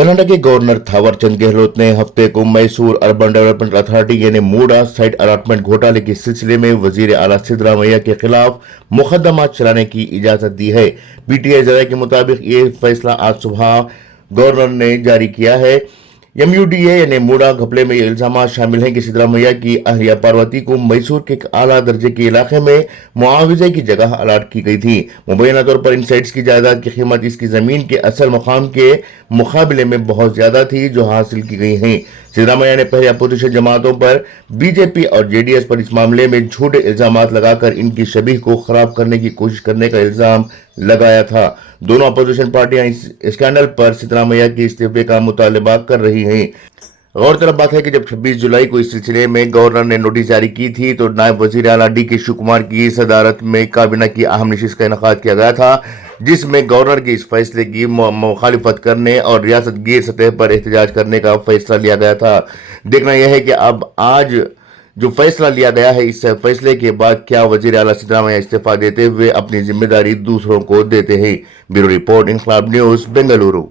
कर्नाटक के गवर्नर थावर चंद गहलोत ने हफ्ते को मैसूर अर्बन डेवलपमेंट अथॉरिटी यानी मूडा साइट अलॉटमेंट घोटाले के सिलसिले में वजीर आला सिद्धरामैया के खिलाफ मुकदमा चलाने की इजाजत दी है। पीटीआई जराये के मुताबिक ये फैसला आज सुबह गवर्नर ने जारी किया है। एमयूडीए यानी मूडा घपले में ये इल्जाम शामिल हैं कि सिद्धरामैया की अहलिया पार्वती को मैसूर के एक आला दर्जे के इलाके में मुआवजे की जगह अलॉट की गई थी। मुबैना तौर पर इन साइट्स की जायदाद की कीमत इसकी जमीन के असल मकाम के मुकाबले में बहुत ज्यादा थी जो हासिल की गई हैं। सिद्धरामैया ने पहले अपोजिशन जमातों पर बीजेपी और जेडीएस पर इस मामले में झूठे इल्जाम लगाकर इनकी शबीह को खराब करने की कोशिश करने का इल्जाम लगाया था। दोनों अपोजिशन पार्टियां इस स्कैंडल पर सिद्धरामैया के इस्तीफे का मुतालबा कर रही हैं। गौरतलब बात है कि जब 26 जुलाई को इस सिलसिले में गवर्नर ने नोटिस जारी की थी तो नायब वजीर आला डी.के. शिव कुमार की सदारत में काबीना की अहम नशिस्त का इनेकाद किया गया था, जिसमें गवर्नर के इस फैसले की मुखालिफत करने और रियासत गिर सतह पर एहतजाज करने का फैसला लिया गया था। देखना यह है कि अब आज जो फैसला लिया गया है, इस फैसले के बाद क्या वजीर आला सिद्धरामैया इस्तीफा देते हुए अपनी जिम्मेदारी दूसरों को देते हैं। ब्यूरो रिपोर्ट, इनकलाब न्यूज, बेंगलुरु।